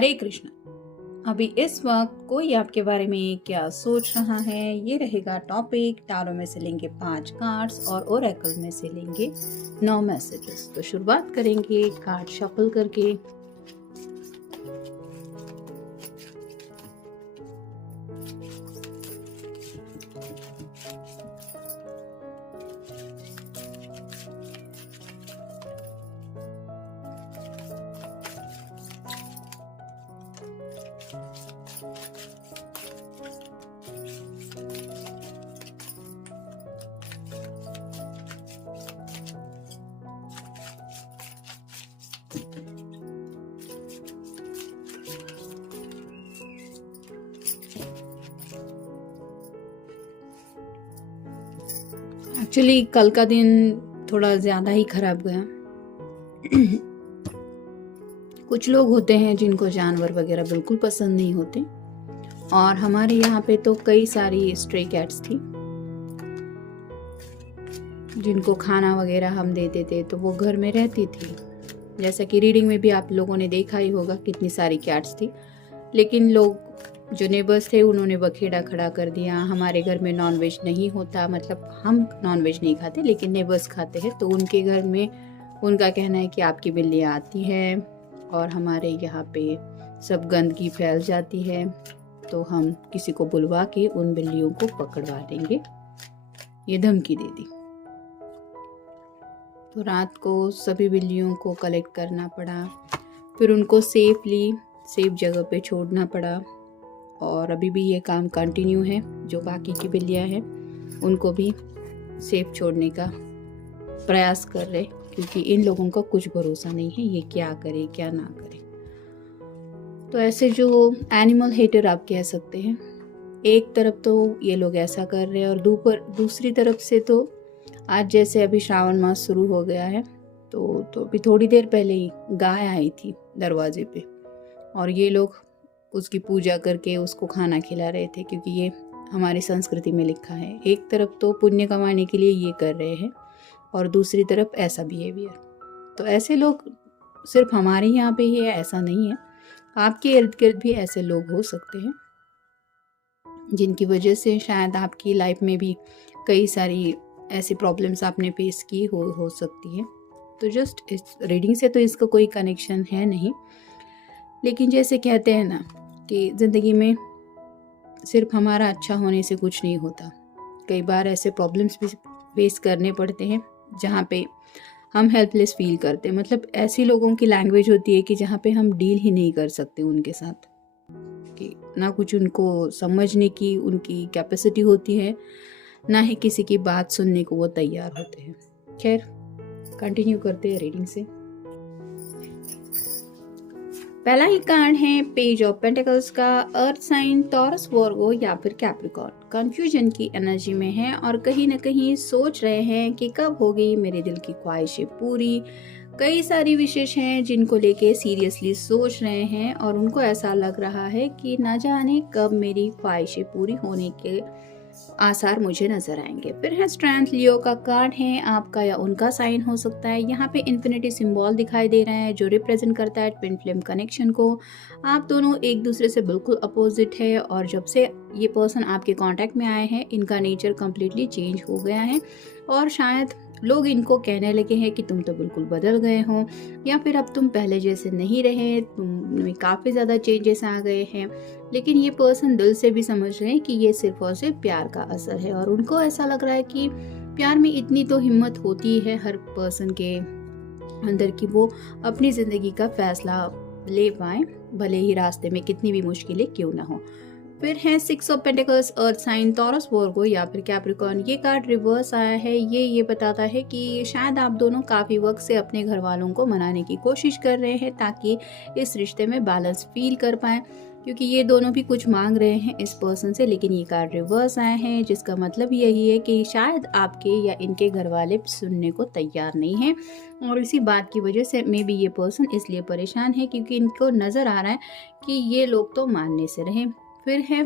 हरे कृष्ण। अभी इस वक्त कोई आपके बारे में क्या सोच रहा है, ये रहेगा टॉपिक। टारो में से लेंगे 5 कार्ड्स और ओरेकल में से लेंगे 9 मैसेजेस। तो शुरुआत करेंगे कार्ड शफल करके। एक्चुअली कल का दिन थोड़ा ज़्यादा ही खराब गया। कुछ लोग होते हैं जिनको जानवर वगैरह बिल्कुल पसंद नहीं होते, और हमारे यहाँ पे तो कई सारी स्ट्रे कैट्स थी जिनको खाना वगैरह हम देते थे, तो वो घर में रहती थी। जैसा कि रीडिंग में भी आप लोगों ने देखा ही होगा कितनी सारी कैट्स थी, लेकिन लोग जो नेबर्स थे उन्होंने बखेड़ा खड़ा कर दिया। हमारे घर में नॉनवेज नहीं होता, मतलब हम नॉनवेज नहीं खाते लेकिन नेबर्स खाते हैं, तो उनके घर में उनका कहना है कि आपकी बिल्लियाँ आती हैं और हमारे यहाँ पे सब गंदगी फैल जाती है, तो हम किसी को बुलवा के उन बिल्लियों को पकड़वा देंगे, ये धमकी दे दी। तो रात को सभी बिल्लियों को कलेक्ट करना पड़ा, फिर उनको सेफ जगह पे छोड़ना पड़ा। और अभी भी ये काम कंटिन्यू है। जो बाकी की बिल्लियाँ हैं उनको भी सेफ छोड़ने का प्रयास कर रहे, क्योंकि इन लोगों का कुछ भरोसा नहीं है ये क्या करे क्या ना करे। तो ऐसे जो एनिमल हेटर आप कह सकते हैं, एक तरफ तो ये लोग ऐसा कर रहे हैं और दूसरी तरफ से तो आज जैसे अभी श्रावण मास शुरू हो गया है, तो अभी थोड़ी देर पहले ही गाय आई थी दरवाजे पे, और ये लोग उसकी पूजा करके उसको खाना खिला रहे थे, क्योंकि ये हमारी संस्कृति में लिखा है। एक तरफ तो पुण्य कमाने के लिए ये कर रहे हैं और दूसरी तरफ ऐसा बिहेवियर। तो ऐसे लोग सिर्फ हमारे यहाँ पे ही है ऐसा नहीं है, आपके इर्द गिर्द भी ऐसे लोग हो सकते हैं जिनकी वजह से शायद आपकी लाइफ में भी कई सारी ऐसी प्रॉब्लम्स आपने फेस की हो सकती है। तो जस्ट इस रीडिंग से तो इसका कोई कनेक्शन है नहीं, लेकिन जैसे कहते हैं ना कि ज़िंदगी में सिर्फ हमारा अच्छा होने से कुछ नहीं होता। कई बार ऐसे प्रॉब्लम्स भी फेस करने पड़ते हैं जहाँ पे हम हेल्पलेस फील करते हैं। मतलब ऐसी लोगों की लैंग्वेज होती है कि जहाँ पे हम डील ही नहीं कर सकते उनके साथ, कि ना कुछ उनको समझने की उनकी कैपेसिटी होती है, ना ही किसी की बात सुनने को वो तैयार होते हैं। खैर, कंटिन्यू करते हैं रीडिंग से। पहला ही कार्ड है पेज ऑफ पेंटिकल्स का। अर्थ साइन टॉरस, वर्गो या फिर कैप्रिकॉर्न कंफ्यूजन की एनर्जी में है और कहीं ना कहीं सोच रहे हैं कि कब होगी मेरे दिल की ख्वाहिशें पूरी। कई सारी विशेष हैं जिनको लेके सीरियसली सोच रहे हैं और उनको ऐसा लग रहा है कि ना जाने कब मेरी ख्वाहिशें पूरी होने के आसार मुझे नजर आएंगे। फिर है स्ट्रेंथ, लियो का कार्ड है, आपका या उनका साइन हो सकता है। यहाँ पे इन्फिनिटी सिंबल दिखाई दे रहा है जो रिप्रेजेंट करता है ट्विन फ्लेम कनेक्शन को। आप दोनों एक दूसरे से बिल्कुल अपोजिट है, और जब से ये पर्सन आपके कांटेक्ट में आए हैं इनका नेचर कम्प्लीटली चेंज हो गया है, और शायद लोग इनको कहने लगे हैं कि तुम तो बिल्कुल बदल गए हो, या फिर अब तुम पहले जैसे नहीं रहे, तुम में काफ़ी ज़्यादा चेंजेस आ गए हैं। लेकिन ये पर्सन दिल से भी समझ रहे हैं कि ये सिर्फ और सिर्फ प्यार का असर है, और उनको ऐसा लग रहा है कि प्यार में इतनी तो हिम्मत होती है हर पर्सन के अंदर कि वो अपनी ज़िंदगी का फैसला ले पाए, भले ही रास्ते में कितनी भी मुश्किलें क्यों ना हो। फिर है 6 of pentacles, earth sign Taurus, Virgo या फिर कैप्रिकॉर्न। ये कार्ड रिवर्स आया है। ये बताता है कि शायद आप दोनों काफ़ी वक्त से अपने घर वालों को मनाने की कोशिश कर रहे हैं ताकि इस रिश्ते में बैलेंस फील कर पाएँ, क्योंकि ये दोनों भी कुछ मांग रहे हैं इस पर्सन से, लेकिन ये कार्ड रिवर्स आए हैं, जिसका मतलब यही है कि शायद आपके या इनके घर वाले सुनने को तैयार नहीं हैं, और इसी बात की वजह से मे बी ये पर्सन इसलिए परेशान है क्योंकि इनको नज़र आ रहा है कि ये लोग तो मानने से रहे। फिर है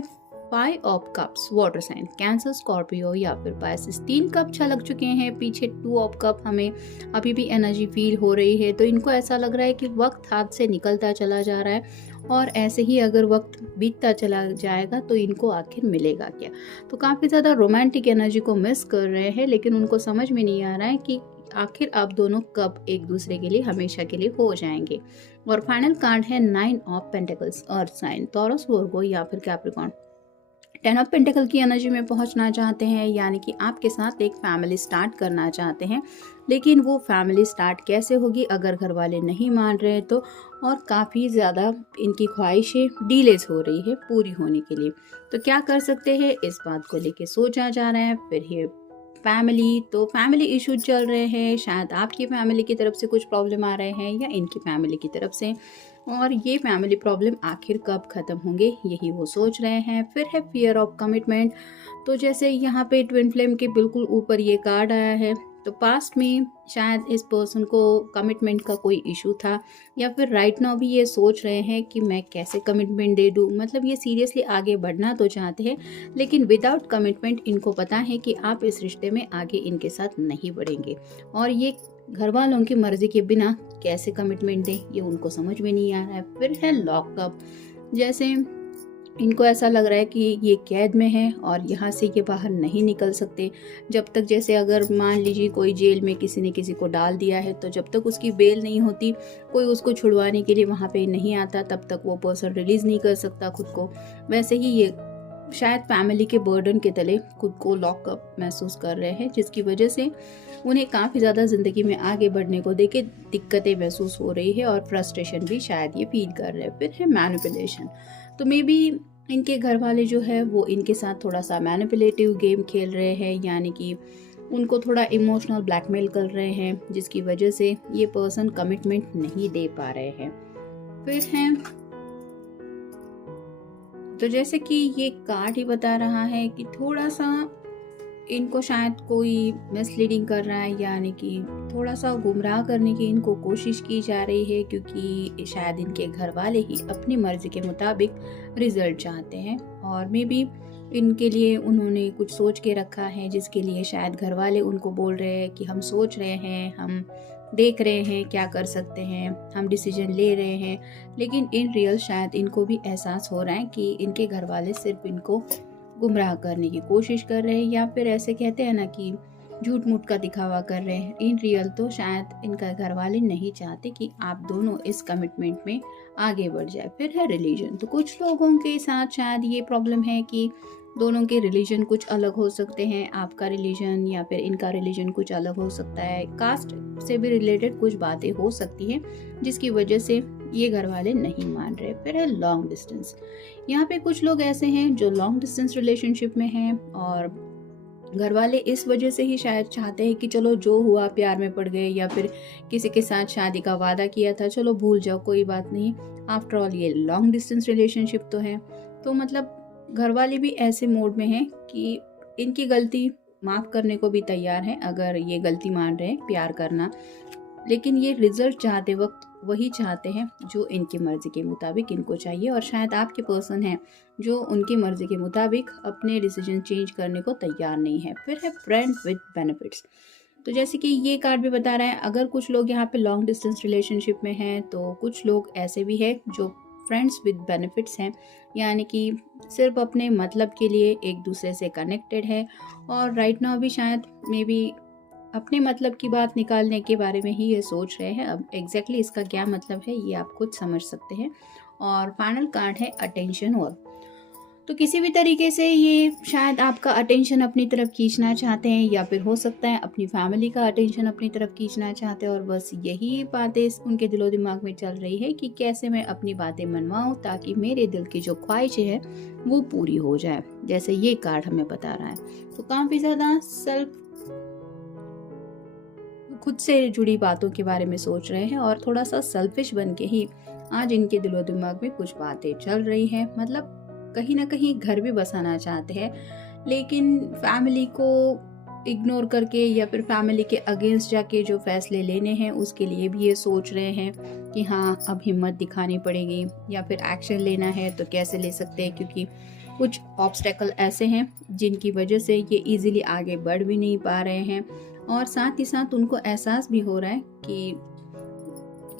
five of cups water sign cancer, Scorpio या फिर पाइसेस। 3 कप छलक चुके हैं, पीछे 2 ऑफ कप हमें अभी भी एनर्जी फील हो रही है। तो इनको ऐसा लग रहा है कि वक्त हाथ से निकलता चला जा रहा है और ऐसे ही अगर वक्त बीतता चला जाएगा तो इनको आखिर मिलेगा क्या। तो काफ़ी ज़्यादा रोमांटिक एनर्जी को मिस कर रहे हैं, लेकिन उनको समझ में नहीं आ रहा है कि आखिर आप दोनों कब एक दूसरे के लिए हमेशा के लिए हो जाएंगे। और फाइनल कार्ड है 9 of pentacles, earth sign, Taurus, Virgo या फिर कैप्रिकॉर्न। 10 ऑफ पेंटिकल की एनर्जी में पहुंचना चाहते हैं, यानी कि आपके साथ एक फैमिली स्टार्ट करना चाहते हैं, लेकिन वो फैमिली स्टार्ट कैसे होगी अगर घर वाले नहीं मान रहे तो, और काफ़ी ज़्यादा इनकी ख्वाहिशें डीलेज हो रही है पूरी होने के लिए। तो क्या कर सकते हैं, इस बात को लेके सोचा जा रहा है। फिर ये फैमिली इशू चल रहे हैं, शायद आपकी फैमिली की तरफ से कुछ प्रॉब्लम आ रहे हैं या इनकी फैमिली की तरफ से, और ये फैमिली प्रॉब्लम आखिर कब ख़त्म होंगे यही वो सोच रहे हैं। फिर है फियर ऑफ कमिटमेंट। तो जैसे यहाँ पे ट्विन फ्लेम के बिल्कुल ऊपर ये कार्ड आया है, तो पास्ट में शायद इस पर्सन को कमिटमेंट का कोई इशू था, या फिर राइट नाउ भी ये सोच रहे हैं कि मैं कैसे कमिटमेंट दे दूँ। मतलब ये सीरियसली आगे बढ़ना तो चाहते हैं, लेकिन विदाउट कमिटमेंट इनको पता है कि आप इस रिश्ते में आगे इनके साथ नहीं बढ़ेंगे, और ये घर वालों की मर्जी के बिना कैसे कमिटमेंट दें ये उनको समझ में नहीं आ रहा है। फिर है लॉकअप। जैसे इनको ऐसा लग रहा है कि ये कैद में है और यहाँ से ये बाहर नहीं निकल सकते जब तक, जैसे अगर मान लीजिए कोई जेल में किसी ने किसी को डाल दिया है, तो जब तक उसकी बेल नहीं होती, कोई उसको छुड़वाने के लिए वहाँ पे नहीं आता, तब तक वो पर्सन रिलीज़ नहीं कर सकता खुद को। वैसे ही ये शायद फैमिली के बर्डन के तले खुद को लॉकअप महसूस कर रहे हैं, जिसकी वजह से उन्हें काफ़ी ज़्यादा ज़िंदगी में आगे बढ़ने को देके दिक्कतें महसूस हो रही है और फ्रस्ट्रेशन भी शायद ये फील कर रहे हैं। फिर है मैनिपुलेशन। तो मे बी इनके घर वाले जो है वो इनके साथ थोड़ा सा मैनिपुलेटिव गेम खेल रहे हैं, यानी कि उनको थोड़ा इमोशनल ब्लैकमेल कर रहे हैं, जिसकी वजह से ये पर्सन कमिटमेंट नहीं दे पा रहे हैं। फिर हैं, तो जैसे कि ये कार्ड ही बता रहा है कि थोड़ा सा इनको शायद कोई मिसलीडिंग कर रहा है, यानी कि थोड़ा सा गुमराह करने की इनको कोशिश की जा रही है, क्योंकि शायद इनके घर वाले ही अपनी मर्जी के मुताबिक रिजल्ट चाहते हैं, और मे बी इनके लिए उन्होंने कुछ सोच के रखा है, जिसके लिए शायद घर वाले उनको बोल रहे हैं कि हम सोच रहे हैं, हम देख रहे हैं क्या कर सकते हैं, हम डिसीजन ले रहे हैं। लेकिन इन रियल शायद इनको भी एहसास हो रहा है कि इनके घर वाले सिर्फ इनको गुमराह करने की कोशिश कर रहे हैं, या फिर ऐसे कहते हैं ना कि झूठ मूठ का दिखावा कर रहे हैं। इन रियल तो शायद इनका घर वाले नहीं चाहते कि आप दोनों इस कमिटमेंट में आगे बढ़ जाए। फिर है रिलीजन। तो कुछ लोगों के साथ शायद ये प्रॉब्लम है कि दोनों के रिलीजन कुछ अलग हो सकते हैं, आपका रिलीजन या फिर इनका रिलीजन कुछ अलग हो सकता है, कास्ट से भी रिलेटेड कुछ बातें हो सकती हैं, जिसकी वजह से ये घर वाले नहीं मान रहे। फिर है लॉन्ग डिस्टेंस। यहाँ पे कुछ लोग ऐसे हैं जो लॉन्ग डिस्टेंस रिलेशनशिप में हैं, और घर वाले इस वजह से ही शायद चाहते हैं कि चलो जो हुआ प्यार में पड़ गए, या फिर किसी के साथ शादी का वादा किया था, चलो भूल जाओ, कोई बात नहीं, आफ्टर ऑल ये लॉन्ग डिस्टेंस रिलेशनशिप तो है। तो मतलब घर वाले भी ऐसे मोड में हैं कि इनकी गलती माफ़ करने को भी तैयार हैं अगर ये गलती मान रहे हैं प्यार करना, लेकिन ये रिजल्ट चाहते वक्त वही चाहते हैं जो इनकी मर्ज़ी के मुताबिक इनको चाहिए, और शायद आपके पर्सन हैं जो उनकी मर्ज़ी के मुताबिक अपने डिसीजन चेंज करने को तैयार नहीं है। फिर है फ्रेंड विद बेनिफिट्स। तो जैसे कि ये कार्ड भी बता रहा है, अगर कुछ लोग यहाँ पे लॉन्ग डिस्टेंस रिलेशनशिप में हैं, तो कुछ लोग ऐसे भी हैं जो फ्रेंड्स विद बेनिफिट्स हैं, यानी कि सिर्फ अपने मतलब के लिए एक दूसरे से कनेक्टेड है, और राइट नाउ भी शायद मे बी अपने मतलब की बात निकालने के बारे में ही ये सोच रहे हैं। अब एग्जैक्टली इसका क्या मतलब है ये आप खुद समझ सकते हैं। और फाइनल कार्ड है अटेंशन। और तो किसी भी तरीके से ये शायद आपका अटेंशन अपनी तरफ खींचना चाहते हैं, या फिर हो सकता है अपनी फैमिली का अटेंशन अपनी तरफ खींचना चाहते हैं, और बस यही बातें उनके दिलो दिमाग में चल रही है कि कैसे मैं अपनी बातें मनवाऊं ताकि मेरे दिल की जो ख्वाहिशें हैं वो पूरी हो जाए, जैसे ये कार्ड हमें बता रहा है। तो काफ़ी ज़्यादा खुद से जुड़ी बातों के बारे में सोच रहे हैं, और थोड़ा सा सेल्फिश बन के ही आज इनके दिलो दिमाग में कुछ बातें चल रही हैं। मतलब कहीं ना कहीं घर भी बसाना चाहते हैं, लेकिन फैमिली को इग्नोर करके या फिर फैमिली के अगेंस्ट जाके जो फैसले लेने हैं उसके लिए भी ये सोच रहे हैं कि हाँ अब हिम्मत दिखानी पड़ेगी, या फिर एक्शन लेना है तो कैसे ले सकते हैं, क्योंकि कुछ ऑब्स्टेकल ऐसे हैं जिनकी वजह से ये इजीली आगे बढ़ भी नहीं पा रहे हैं, और साथ ही साथ उनको एहसास भी हो रहा है कि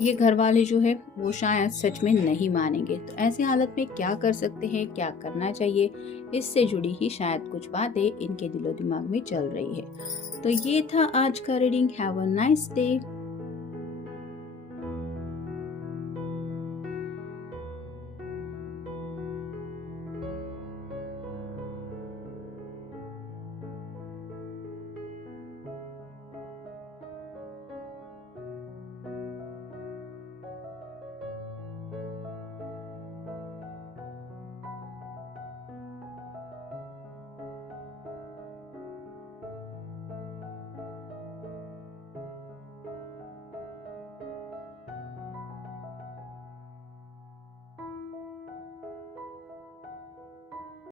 ये घर वाले जो है वो शायद सच में नहीं मानेंगे। तो ऐसी हालत में क्या कर सकते हैं, क्या करना चाहिए, इससे जुड़ी ही शायद कुछ बातें इनके दिलो दिमाग में चल रही है। तो ये था आज का reading. Have a nice day.